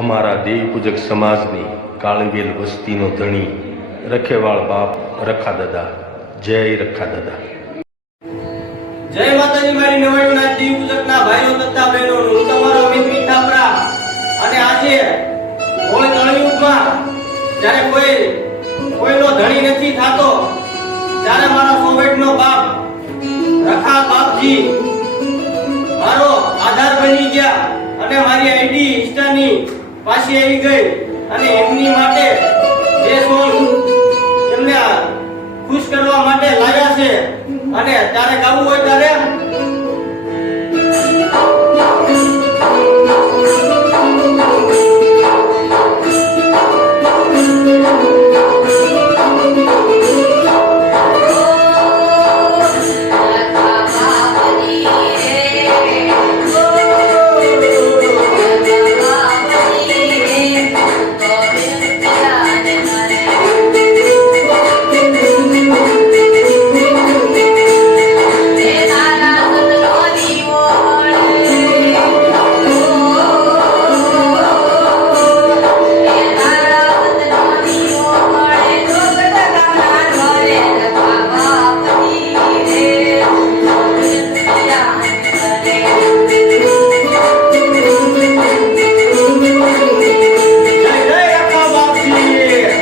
અમારા દેવી પૂજક સમાજની કાળવેલ વસ્તીનો ધણી, રખેવાળ બાપ, રખા દાદા, જય રખા દાદા. જય માતાજી, મારી નવાણીના દેવ પૂજકના ભાઈઓ તથા બહેનો હું તમારો અમિત મીઠાપરા અને આજે કોઈ કળયુગમાં જ્યારે કોઈ, કોઈનો ધણી નથી થતો, ત્યારે મારા સોવેટનો બાપ, રખા બાપજી, મારો આધાર બની ગયા. અને મારી આઈડી ઇન્સ્ટાની પાછી આવી ગઈ અને એમની માટે જે સોંગ એમને ખુશ કરવા માટે લાવ્યા છે અને ત્યારે ગાવું હોય ત્યારે